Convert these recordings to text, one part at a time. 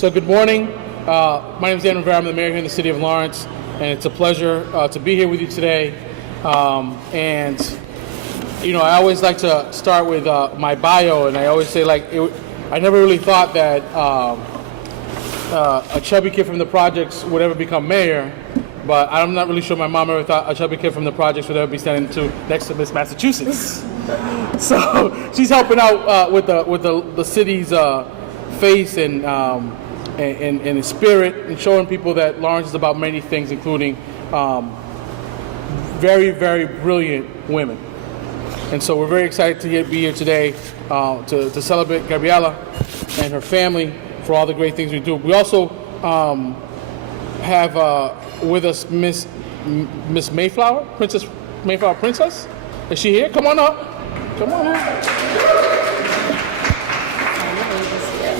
So good morning. My name is Rivera. I'm the mayor here in the city of Lawrence, and it's a pleasure to be here with you today. And you know, I always like to start with my bio, and I always say I never really thought that a chubby kid from the projects would ever become mayor. But I'm not really sure my mom ever thought a chubby kid from the projects would ever be standing next to Miss Massachusetts. So she's helping out with the city's face and spirit, and showing people that Lawrence is about many things, including very, very brilliant women. And so we're very excited to be here today to celebrate Gabriela and her family for all the great things we do. We also have with us Miss Mayflower, Princess Mayflower Princess. Is she here? Come on up. Come on up.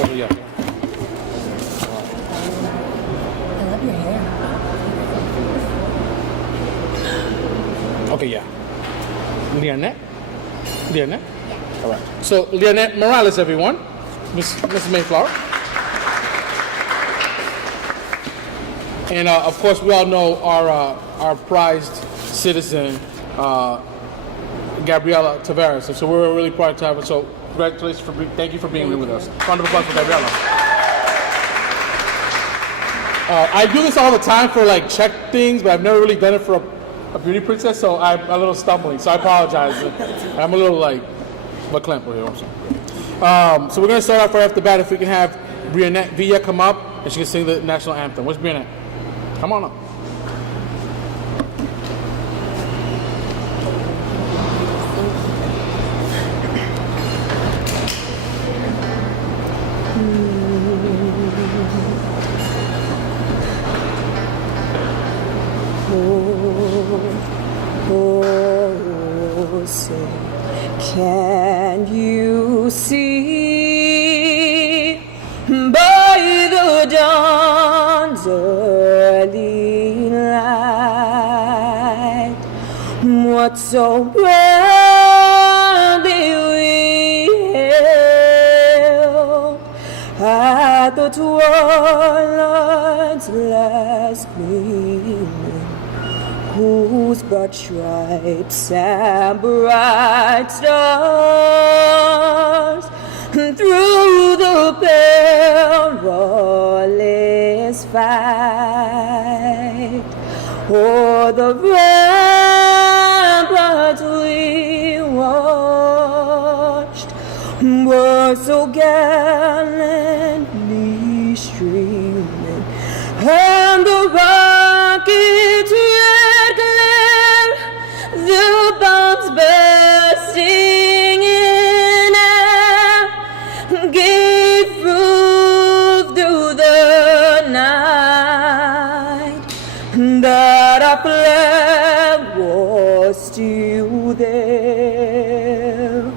Oh, yeah. Okay, yeah. Leonette? Yeah. All right. So, Leonette Morales, everyone. Miss Mayflower. And, of course, we all know our prized citizen, Gabriela Taveras. And so we're really proud to have her. So, congratulations. Thank you for being here with us. Round of applause for Gabriela. I do this all the time for, check things, but I've never really done it for a beauty princess, so I'm a little stumbling, so I apologize. I'm a little verklempt here also. So we're going to start off right off the bat. If we can have Briannette Villa come up, and she can sing the national anthem. Where's Briannette? Come on up. Can you see by the dawn's early light what so proudly we hailed at the twilight's last gleaming, whose broad stripes and bright stars through the perilous fight o'er the ramparts we watched were so gallantly streaming, and the rockets red glare, the bombs bursting in air, gave proof through the night that our flag was still there.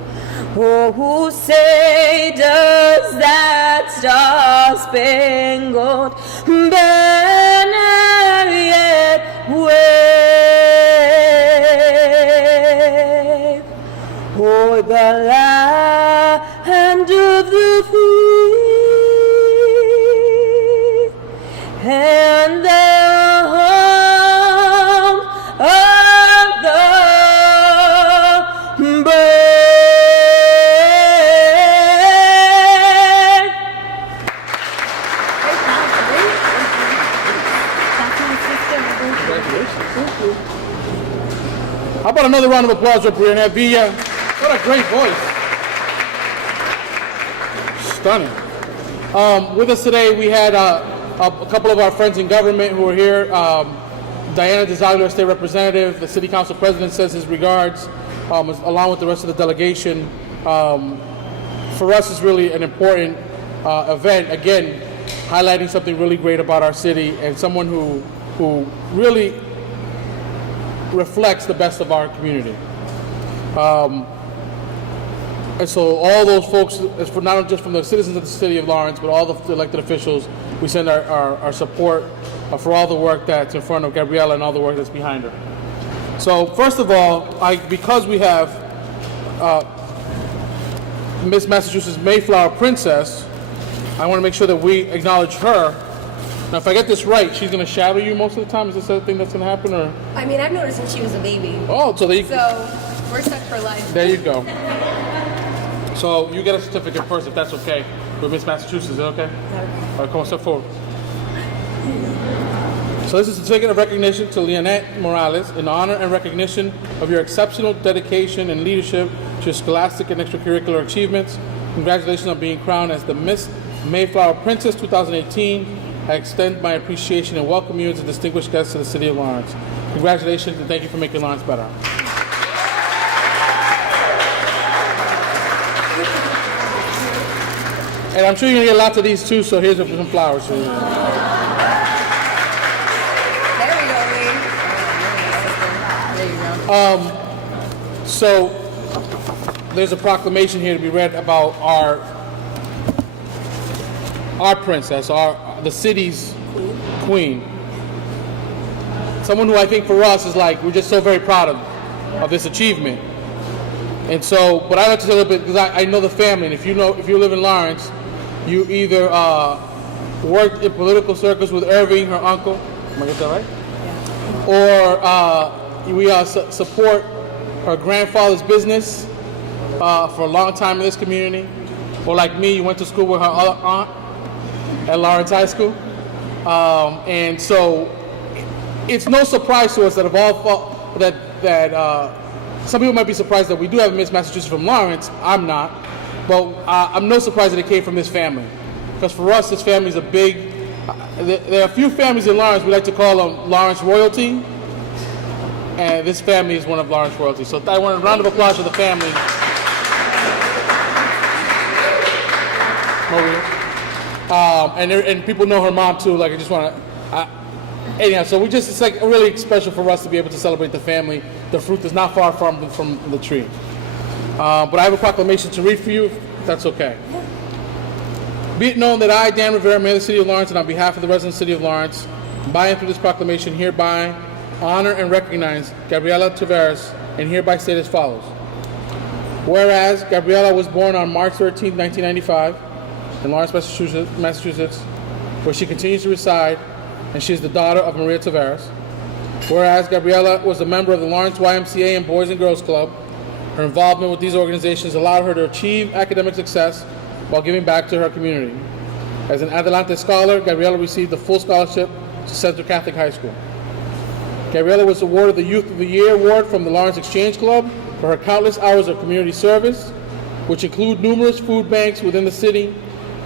Oh, who say does that star-spangled banner yet wave o'er the land of the free and the home of the brave? How about another round of applause for Briannette Villa? What a great voice. Stunning. With us today, we had a couple of our friends in government who are here. Diana DeZaglio, State Representative, the City Council President, says his regards, along with the rest of the delegation. For us, it's really an important event, again, highlighting something really great about our city, and someone who really reflects the best of our community. And so all those folks, not just from the citizens of the city of Lawrence, but all the elected officials, we send our support for all the work that's in front of Gabriela and all the work that's behind her. So first of all, because we have Miss Massachusetts Mayflower Princess, I want to make sure that we acknowledge her. Now, if I get this right, she's going to shadow you most of the time. Is this the thing that's going to happen, or? I mean, I've noticed since she was a baby. Oh, so we're set for life. There you go. So you get a certificate first, if that's okay, with Miss Massachusetts. Is that okay? All right, come on, step forward. So this is a certificate of recognition to Leonette Morales in honor and recognition of your exceptional dedication and leadership to your scholastic and extracurricular achievements. Congratulations on being crowned as the Miss Mayflower Princess 2018. I extend my appreciation and welcome you as a distinguished guest to the city of Lawrence. Congratulations and thank you for making Lawrence better. And I'm sure you're going to get lots of these too, so here's some flowers for you. There we go, Lee. There you go. So there's a proclamation here to be read about our princess, the city's queen. Someone who I think for us is like, we're just so very proud of this achievement. And so, but I'd like to say a little bit, because I know the family, and if you live in Lawrence, you either worked in political circles with Irving, her uncle, am I get that right? Yeah. Or we support her grandfather's business for a long time in this community. Or like me, you went to school with her other aunt at Lawrence High School. And so it's no surprise to us that some people might be surprised that we do have a Miss Massachusetts from Lawrence. I'm not. But I'm no surprise that it came from this family. Because for us, this family is a big... there are a few families in Lawrence, we like to call them Lawrence royalty. And this family is one of Lawrence royalty. So I want a round of applause for the family. And people know her mom too. Like, I just want to... anyhow, so it's like really special for us to be able to celebrate the family. The fruit is not far from the tree. But I have a proclamation to read for you, if that's okay. Be it known that I, Dan Rivera, Mayor of the City of Lawrence, and on behalf of the residents of the City of Lawrence, by and through this proclamation, hereby honor and recognize Gabriela Taveras, and hereby state as follows. Whereas Gabriela was born on March 13, 1995, in Lawrence, Massachusetts, where she continues to reside, and she is the daughter of Maria Taveras. Whereas Gabriela was a member of the Lawrence YMCA and Boys and Girls Club, her involvement with these organizations allowed her to achieve academic success while giving back to her community. As an Adelante Scholar, Gabriela received a full scholarship to Central Catholic High School. Gabriela was awarded the Youth of the Year Award from the Lawrence Exchange Club for her countless hours of community service, which include numerous food banks within the city,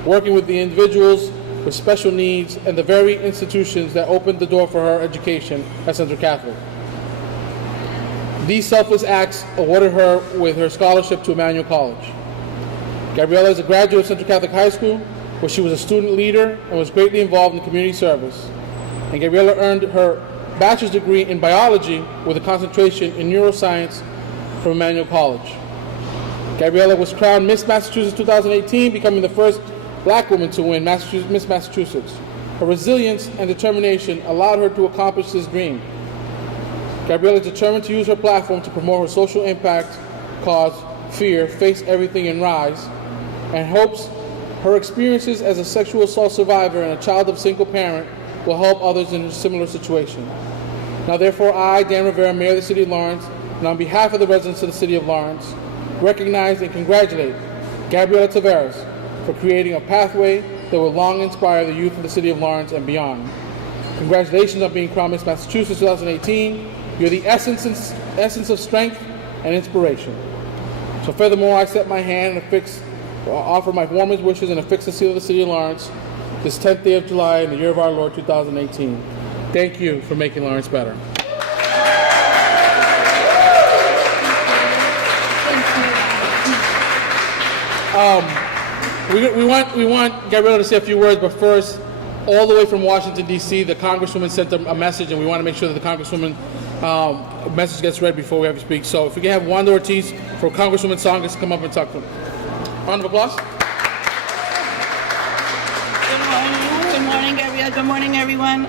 working with the individuals with special needs and the very institutions that opened the door for her education at Central Catholic. These selfless acts awarded her with her scholarship to Emmanuel College. Gabriela is a graduate of Central Catholic High School, where she was a student leader and was greatly involved in community service. And Gabriela earned her bachelor's degree in biology with a concentration in neuroscience from Emmanuel College. Gabriela was crowned Miss Massachusetts 2018, becoming the first Black woman to win Miss Massachusetts. Her resilience and determination allowed her to accomplish this dream. Gabriela is determined to use her platform to promote her social impact, cause fear, face everything and rise, and hopes her experiences as a sexual assault survivor and a child of single parent will help others in a similar situation. Now therefore I, Dan Rivera, Mayor of the City of Lawrence, and on behalf of the residents of the City of Lawrence, recognize and congratulate Gabriela Taveras for creating a pathway that will long inspire the youth of the City of Lawrence and beyond. Congratulations on being crowned Miss Massachusetts 2018. You're the essence of strength and inspiration. So furthermore, I set my hand and offer my warmest wishes and affix the seal of the City of Lawrence this 10th day of July in the year of our Lord 2018. Thank you for making Lawrence better. We want Gabriela to say a few words, but first, all the way from Washington, D.C., the Congresswoman sent a message, and we want to make sure that the Congresswoman a message gets read before we have you speak. So if we can have Wanda Ortiz for Congresswoman Songas come up and talk to them. Round of applause. Good morning, Gabriela. Good morning, everyone.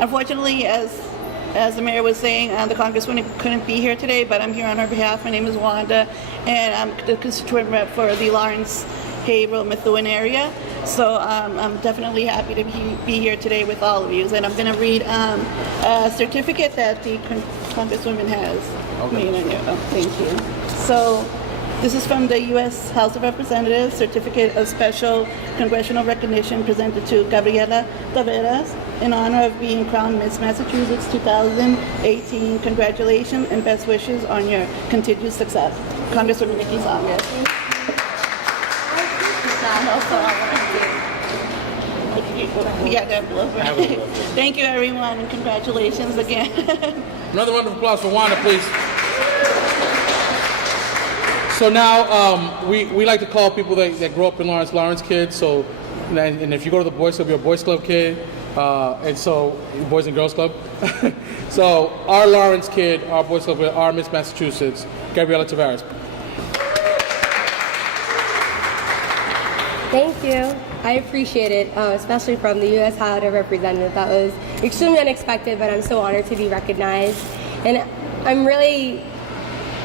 Unfortunately, as the mayor was saying, the congresswoman couldn't be here today, but I'm here on her behalf. My name is Wanda, and I'm the constituent rep for the Lawrence, Haverhill, Methuen area. So I'm definitely happy to be here today with all of you. And I'm going to read a certificate that the congresswoman has. Okay. Thank you. So this is from the U.S. House of Representatives, Certificate of Special Congressional Recognition presented to Gabriela Taveras in honor of being crowned Miss Massachusetts 2018. Congratulations and best wishes on your continued success. Congresswoman Nikki Songas. Yeah, that envelope. Thank you, everyone, and congratulations again. Another round of applause for Wanda, please. So now we like to call people that grow up in Lawrence kids. So, and if you go to the Boys Club, you're a Boys Club kid. And so, Boys and Girls Club. So our Lawrence kid, our Boys Club, our Miss Massachusetts, Gabriela Taveras. Thank you. I appreciate it, especially from the U.S. House of Representatives. That was extremely unexpected, but I'm so honored to be recognized. And I'm really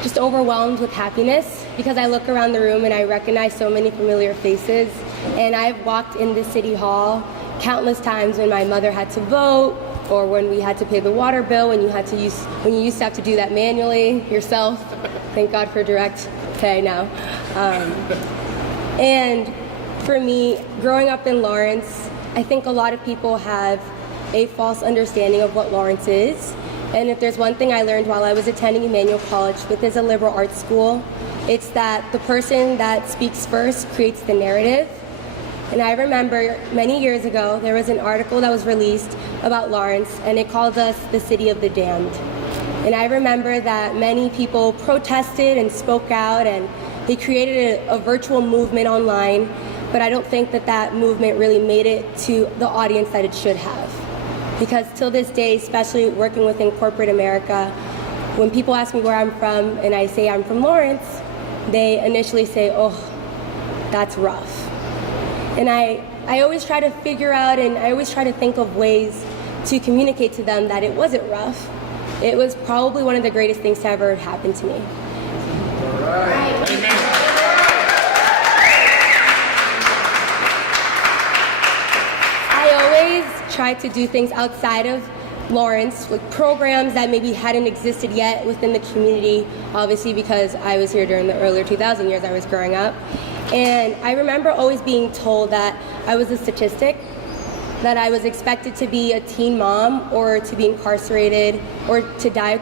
just overwhelmed with happiness because I look around the room and I recognize so many familiar faces. And I've walked in the City Hall countless times when my mother had to vote, or when we had to pay the water bill, when you used to have to do that manually yourself. Thank God for direct pay now. And for me, growing up in Lawrence, I think a lot of people have a false understanding of what Lawrence is. And if there's one thing I learned while I was attending Emmanuel College, which is a liberal arts school, it's that the person that speaks first creates the narrative. And I remember many years ago, there was an article that was released about Lawrence, and it called us the City of the Damned. And I remember that many people protested and spoke out, and they created a virtual movement online, but I don't think that movement really made it to the audience that it should have. Because till this day, especially working within corporate America, when people ask me where I'm from and I say I'm from Lawrence, they initially say, oh, that's rough. And I always try to figure out, and I always try to think of ways to communicate to them that it wasn't rough. It was probably one of the greatest things to ever happen to me. All right. Amen. I always try to do things outside of Lawrence, with programs that maybe hadn't existed yet within the community, obviously because I was here during the earlier 2000 years I was growing up. And I remember always being told that I was a statistic, that I was expected to be a teen mom or to be incarcerated or to die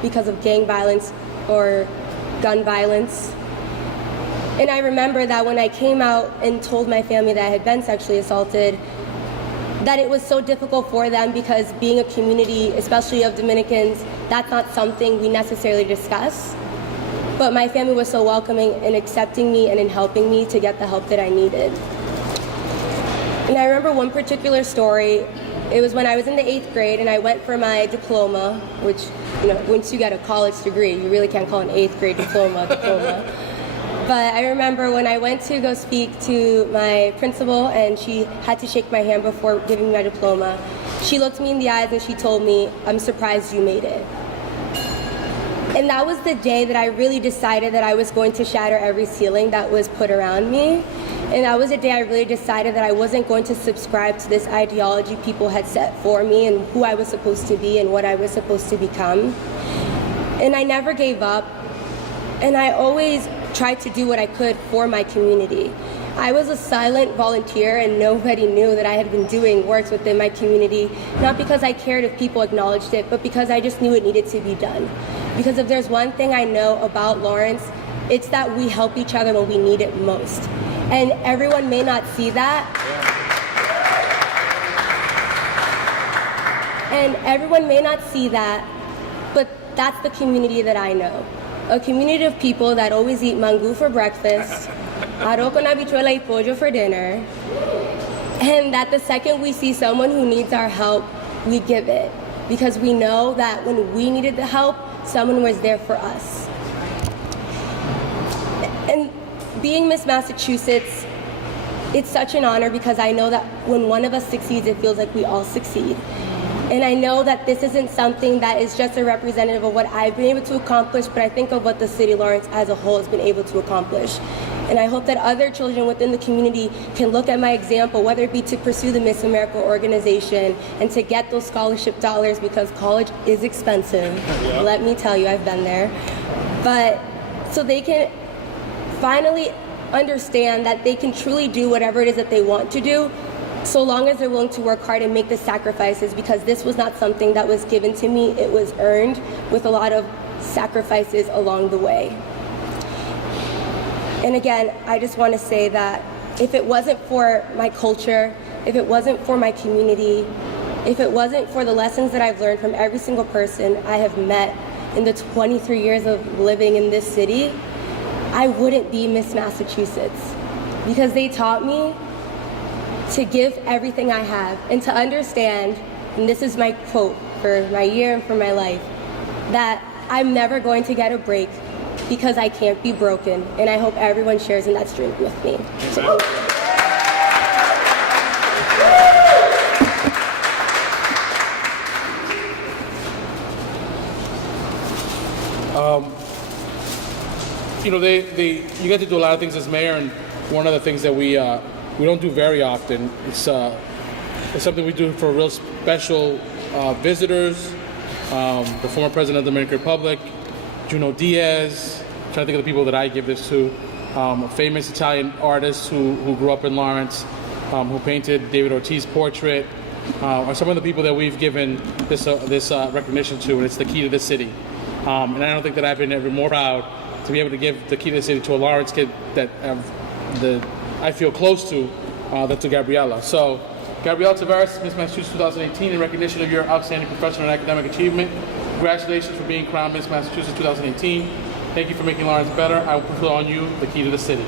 because of gang violence or gun violence. And I remember that when I came out and told my family that I had been sexually assaulted, that it was so difficult for them because being a community, especially of Dominicans, that's not something we necessarily discuss. But my family was so welcoming in accepting me and in helping me to get the help that I needed. And I remember one particular story. It was when I was in the 8th grade and I went for my diploma, which, once you get a college degree, you really can't call an 8th grade diploma. But I remember when I went to go speak to my principal and she had to shake my hand before giving me my diploma, she looked me in the eyes and she told me, "I'm surprised you made it." And that was the day that I really decided that I was going to shatter every ceiling that was put around me. And that was the day I really decided that I wasn't going to subscribe to this ideology people had set for me and who I was supposed to be and what I was supposed to become. And I never gave up. And I always tried to do what I could for my community. I was a silent volunteer and nobody knew that I had been doing works within my community, not because I cared if people acknowledged it, but because I just knew it needed to be done. Because if there's one thing I know about Lawrence, it's that we help each other when we need it most. And everyone may not see that. And everyone may not see that, but that's the community that I know. A community of people that always eat mangú for breakfast, arroz con habichuela y pollo for dinner, and that the second we see someone who needs our help, we give it. because we know that when we needed the help, someone was there for us. And being Miss Massachusetts, it's such an honor because I know that when one of us succeeds, it feels like we all succeed. And I know that this isn't something that is just a representative of what I've been able to accomplish, but I think of what the city of Lawrence as a whole has been able to accomplish. And I hope that other children within the community can look at my example, whether it be to pursue the Miss America organization and to get those scholarship dollars, because college is expensive. Yeah. Let me tell you, I've been there. But so they can finally understand that they can truly do whatever it is that they want to do, so long as they're willing to work hard and make the sacrifices, because this was not something that was given to me. It was earned with a lot of sacrifices along the way. And again, I just want to say that if it wasn't for my culture, if it wasn't for my community, if it wasn't for the lessons that I've learned from every single person I have met in the 23 years of living in this city, I wouldn't be Miss Massachusetts, because they taught me to give everything I have and to understand, and this is my quote for my year and for my life, that I'm never going to get a break because I can't be broken. And I hope everyone shares in that strength with me. You know, you get to do a lot of things as mayor, and one of the things that we don't do very often, it's something we do for real special visitors. The former president of the Dominican Republic, Juno Diaz, I'm trying to think of the people that I give this to, a famous Italian artist who grew up in Lawrence, who painted David Ortiz's portrait, are some of the people that we've given this recognition to, and it's the key to the city. And I don't think that I've been ever more proud to be able to give the key to the city to a Lawrence kid that I feel close to, than to Gabriela. So, Gabriela Taveras, Miss Massachusetts 2018, in recognition of your outstanding professional and academic achievement. Congratulations for being crowned Miss Massachusetts 2018. Thank you for making Lawrence better. I will put on you the key to the city.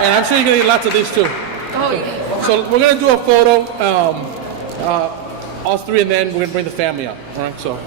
And I'm sure you're gonna get lots of these too. Oh, yeah. So we're gonna do a photo, us three, and then we're gonna bring the family up. All right, so.